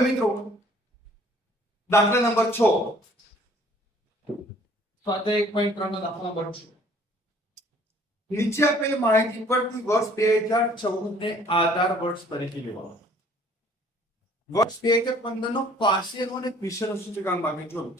હવે મિત્રો દાખલા નંબર છ. સ્વાધ્યાય એક પોઈન્ટ ત્રણ નંબર છ. નીચે આપેલ માહિતી પરથી વર્ષ બે હજાર ચૌદ ને આધાર વર્ષ તરીકે લેવામાં વર્ષ બે હજાર પંદર નો પાસેનો અને પીછળનો સૂચકાંક માંગ્યો જોયું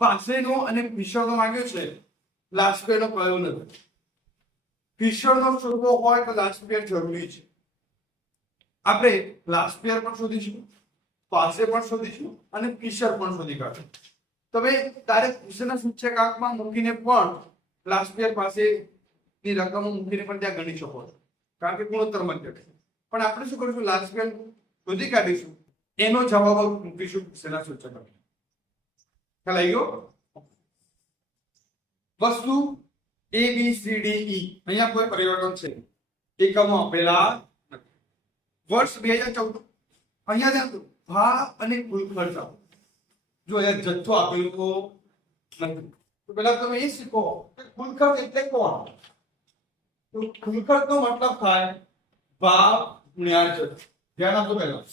પાસેનો અને પીછળનો માંગ્યો છે લાસ્ટ પેનો કયો નથી. પીછળનો શોધવો હોય તો લાસ્ટ પેર જરૂરી છે. આપણે લાસ્ટ પેર પણ શોધીશું. પાસે પણ શોધીશું અને કિશર પણ શોધી કાઢશું તમે તારે પીછળના સૂચકાંકમાં મૂકીને પણ લાસ્ટ પાસે ની રકમો મૂકીને પણ ત્યાં ગણી શકો છો. કારણ કે ગુણોત્તર મધ્ય છે. પણ આપણે શું કરીશું? લાસ્ટ યર શોધી કાઢીશું. એનો જવાબ મૂકીશું પીછળના સૂચકાંક ખ્યાલ આવી ગયો? વસ્તુ એ બી સી ડી ઈ અહીંયા કોઈ પરિવર્તન છે. એકમો આપેલા. વર્ષ બે હજાર ચૌદ. અહીંયા ધ્યાન દો અને કુલ ખર્ચ જો અહીંયા જથ્થો આપેલો નથી. તો પહેલા તમે એ શીખો કે કુલ ખર્ચ એટલે કોણ? તો કુલ ખર્ચ નો મતલબ થાય ભાવ ગુણ્યા જથ્થો. ધ્યાન આપજો પહેલા.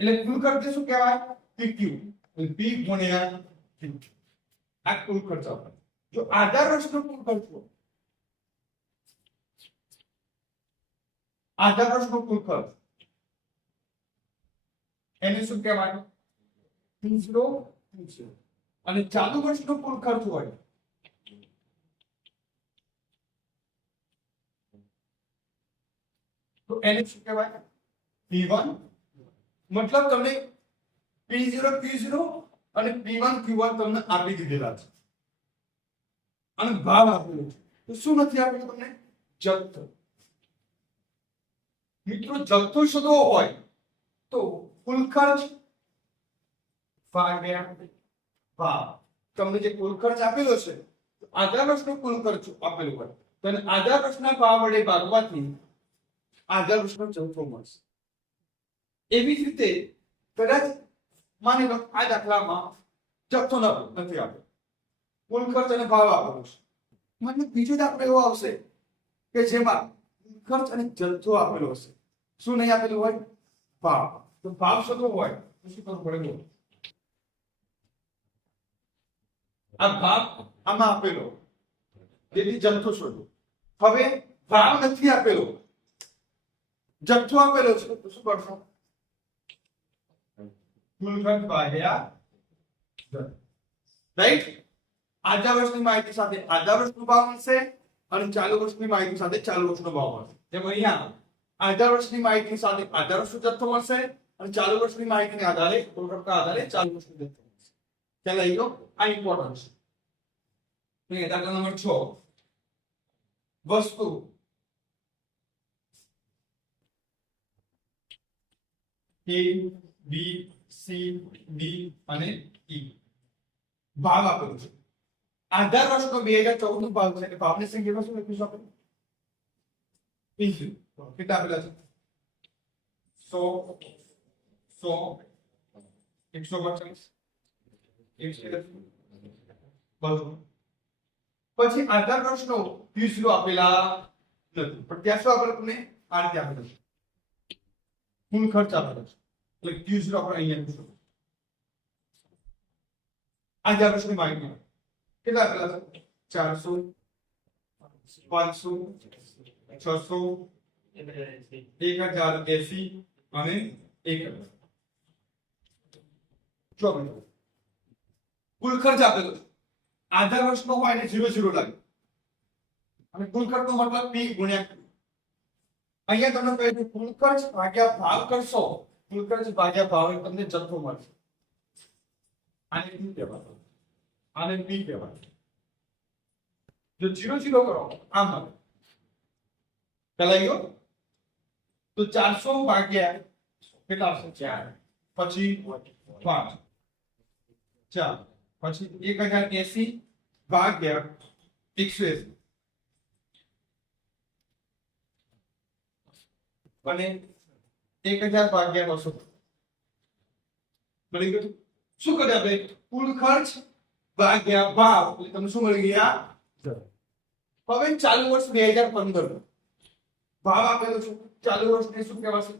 એટલે કુલ ખર્ચ શું કહેવાય? પીક્યુ પી ગુણ્યા ક્યુ આ કુલ ખર્ચ જો આધાર વર્ષનો કુલ ખર્ચ હોય, આધાર વર્ષનો કુલ ખર્ચ એને શું કહેવાય ત્રીસો ત્રીસો અને ચાલુ વર્ષનો કુલ ખર્ચ હોય. તો એને શું કહેવાય? P one. મતલબ તમને પી ઝીરો ક્યુ ઝીરો અને પી વન ક્યુ વન તમને આપી દીધેલા છે. અને ભાવ આપેલો છે. તો શું નથી આપેલું તમને? જથ્થો. મિત્રો જથ્થો શોધવો હોય તો કુલ ખર્ચ તમને જે કુલ ખર્ચ આપેલો છે આધાર વર્ષનો કુલ ખર્ચ આપેલો હોય. તો આધાર વર્ષના ભાવ વડે ભાગવાથી આધાર વર્ષનો જથ્થો મળશે. એવી જ રીતે કદાચ માની લો આ દાખલામાં જથ્થો નથી આપ્યો કુલ ખર્ચ અને ભાવ આપેલો છે. મને બીજો દાખલો એવો આવશે કે જેમાં ખર્ચ અને જથ્થો આપેલો હશે. શું નહીં આપેલું હોય? ભાવ તો ભાવ શોધવો હોય, તો શું કરવું પડે આ ભાવ આમાં આપેલો. તેથી જથ્થો શોધો હવે ભાવ નથી આપેલો. જથ્થો આપેલો છે, તો શું કરશો? ખર્ચ ભાગ્યા રાઈટ આજા વર્ષની માહિતી સાથે આધા વર્ષનું ભાવ મળશે અને ચાલુ વર્ષની માહિતી સાથે ચાલુ વર્ષનો ભાવ મળશે. જેમ અહીંયા આધા વર્ષની માહિતી સાથે આધા વર્ષનો જથ્થો મળશે? અને ચાલુ વર્ષની માહિતીને આધારે ખર્ચના આધારે ચાલુ વર્ષનો જથ્થો મળશે. ખ્યાલ આવી ગયો? આ ઇમ્પોર્ટન્ટ છે. દાખલા નંબર છ. વસ્તુ. એ બી સી ડી અને ઈ ભાવ આપેલું છે. આધાર વર્ષનો બે હજાર ચૌદનું ભાવ છે ભાવની સંખ્યામાં શું લખીશું આપણે બીજું કેટલા આપેલા છે સો સો એકસો બસો પછી આધાર વર્ષનો પીસીઓ આપેલા નથી પણ ત્યાં શું આપણે તમને આ રીતે આપેલો છે કુલ ખર્ચ આપેલો છે એટલે ક્યુ ઝીરો આપણે અહીંયા લખીશું આધાર વર્ષની માહિતી કેટલા આપેલા ચારસો, પાંચસો, છસો, એક હજાર એસી અને એક હજાર. કુલ ખર્ચ આપેલો આધાર વર્ષનો હોય એને ઝીરો ઝીરો લાગે અને કુલ ખર્ચનો મતલબ પી ગુણ્યા અહીંયા તમને કહે છે, કુલ ખર્ચ ભાગ્યા ભાવ કરશો, કુલ ખર્ચ ભાગ્યા ભાવ તમને જથ્થો મળશે. આને શું કહેવાય. આને પી કહેવાય. જો ઝીરો ઝીરો કરો, આમ આવે પેલા ગયો તો ચારસો ભાગ્યા કેટલા આવશે? ચાર. પછી પાંચ. ચાર પછી એક હજાર એસી ભાગ્યા એકસો એસી અને એક હજાર ભાગ્યા બસો. મળી ગયું શું કર્યા ભાઈ કુલ ખર્ચ ભાગ્યા ભાવ એટલે તમને શું મળી ગયા? હવે ચાલુ વર્ષ બે હજાર પંદર. ભાવ આપેલો છે ચાલુ વર્ષને શું કહેવાશે?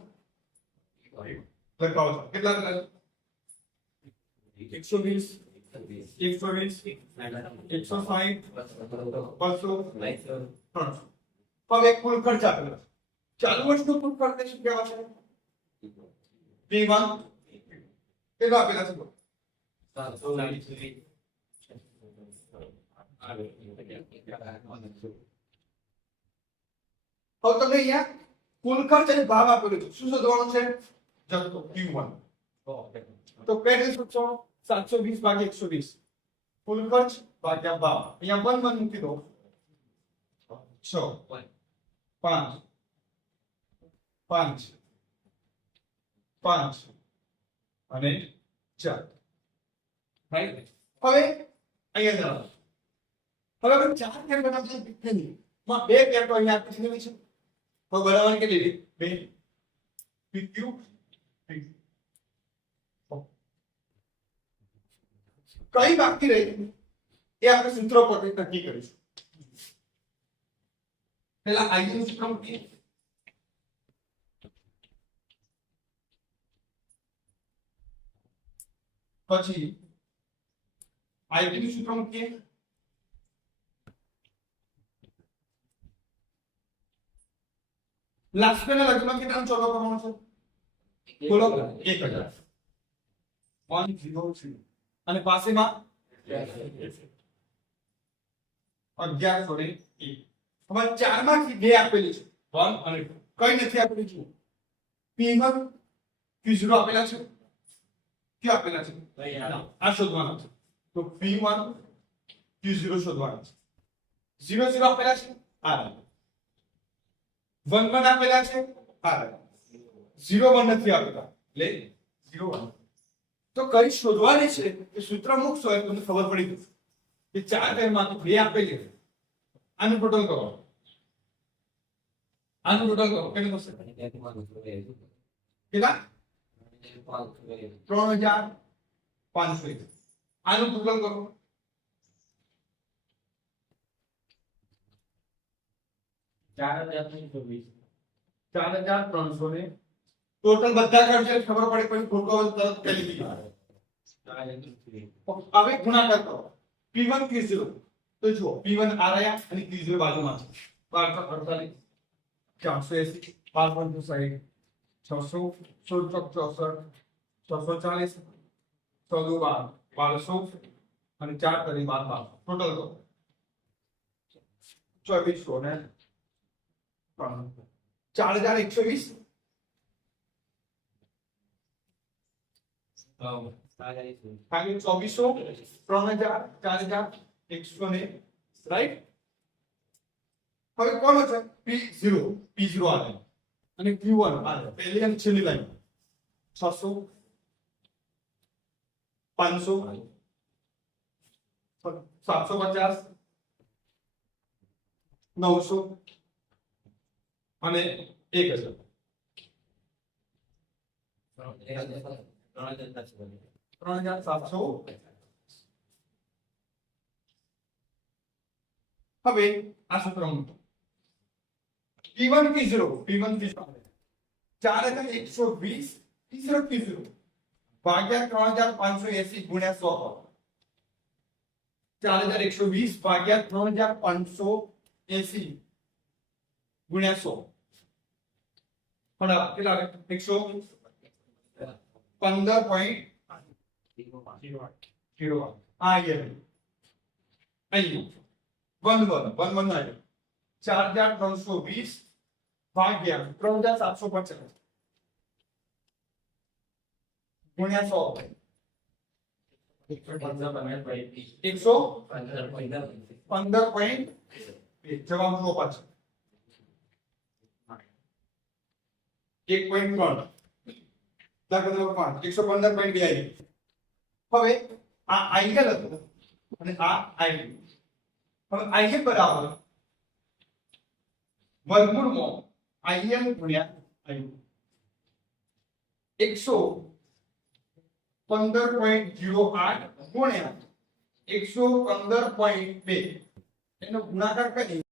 લખાવો છો. કેટલા કેટલા એકસો વીસ? એકસો વીસ? એકસો સાહીઠ બસો? ત્રણસો? હવે કુલ ખર્ચ આપેલો છે. ચાલુ વર્ષનો કુલ ખર્ચ શું કહેવાશે? પી વન કેટલા આપેલા છે? હવે તમને અહીંયા કુલ ખર્ચ અને ભાવ આપેલો છે. શું શોધવાનું છે? જથ્થો ક્યુ વન તો કઈ રીતે શોધશો સાતસો વીસ ભાગ્યા એકસો વીસ. કુલ ખર્ચ ભાગ્યા ભાવ. અહીંયા વન વન મૂકી દો. છ. પાંચ. પાંચ. પાંચ. અને ચાર. હવે અહીંયા જાઓ હવે આપણે ચાર બનાવતા નથી માં બે પેર તો અહીંયા આપી દીધી છે. તો બનાવવાની કેટલી લીધી બે. PQ કઈ બાકી રહી એ આપણે સૂત્રો પરથી નક્કી કરીશું. પેલા આઈ નું સૂત્ર મૂકીએ. પછી આઈ નું સૂત્ર મૂકીએ. લાસ્ટ પેના લગ્નમાં કેટલાનો ચોથો કરવાનો છે બોલો એક હજાર વન ઝીરો અને પાસેમાં અગિયાર ને એક હવે ચારમાંથી બે આપેલી છે વન અને. કઈ નથી આપેલી છે પી વન પી ઝીરો આપેલા છે ક્યુ આપેલા છે આ શોધવાના છે તો પી વન પી ઝીરો શોધવાના છે ઝીરો ઝીરો આપેલા છે આ વન વન આપેલા છે? ઝીરો વન નથી આપેલા એટલે ઝીરો વન. તો કઈ શોધવાની છે? એ સૂત્ર મૂકશો, એ તમને ખબર પડી જશે. કે ચાર પેરમાં બે આપેલી છે. આનું ટોટલ કરો. આનું ટોટલ કરો. કેટલું થશે? કેટલા? ત્રણ હજાર પાંચસો. આનું ટોટલ કરો. ચાર હજાર ત્રણસો ને ટોટલ બધા ખર્ચ ખબર પડે પછી ખોટો તરત કરી દીધા. હવે ગુણાકાર કરો. P1 Q0 તો જો P1 આ રહ્યા અને Q0 બાજુમાં છે. બારસો અડતાલીસ. ચારસો એસી. બાર પંચો સાહીઠ છસો સોળ ચોક ચોસઠ. છસો ચાલીસ. ચૌદ બાર. બારસો. અને ચાર કરી બાર બાર. ટોટલ કરો. ચોવીસો ને ત્રણ. ચાર હજાર એકસો વીસ. ચોવીસો, ત્રણ હજાર, ચાર હજાર, એકસો ને રાઈટ હવે કોનો છે પી ઝીરો પી ઝીરો આવે. અને ક્યુ વન પહેલી અને છેલ્લી લાઈન છસો, પાંચસો, સાતસો પચાસ, નવસો અને એક હજાર ત્રણ હજાર સાતસો હવે આ સૂત્ર મૂકો P1 P0 P1 P0 ચાર હજાર એકસો વીસ P0 P0 ભાગ્યા ત્રણ હજાર પાંચસો એસી ગુણ્યા સો ચાર હજાર એકસો વીસ ભાગ્યા ત્રણ હજાર પાંચસો એસી ગુણ્યા સો પણ આ કેટલા આવે? એકસો પંદર પોઈન્ટ જીરો આ અહીંયા અહીં વન વન વન વન આવ્યું. ચાર હજાર ત્રણસો વીસ ભાગ્યા ત્રણ હજાર સાતસો પચાસ ગુણ્યા સો. એકસો પંદર પોઈન્ટ જવાબ જુઓ પાછળ એક પોઈન્ટ ત્રણ. એકસો પંદર પોઈન્ટ હવે આ આઈએલ હતું અને આ આઈએલ હવે આઈએલ બરાબર વર્ગમૂળમાં આઈએલ ગુણ્યા આઈએલ એકસો પંદર પોઈન્ટ જીરો આઠ ગુણ્યા એકસો પંદર પોઈન્ટ બે. એનો ગુણાકાર કરી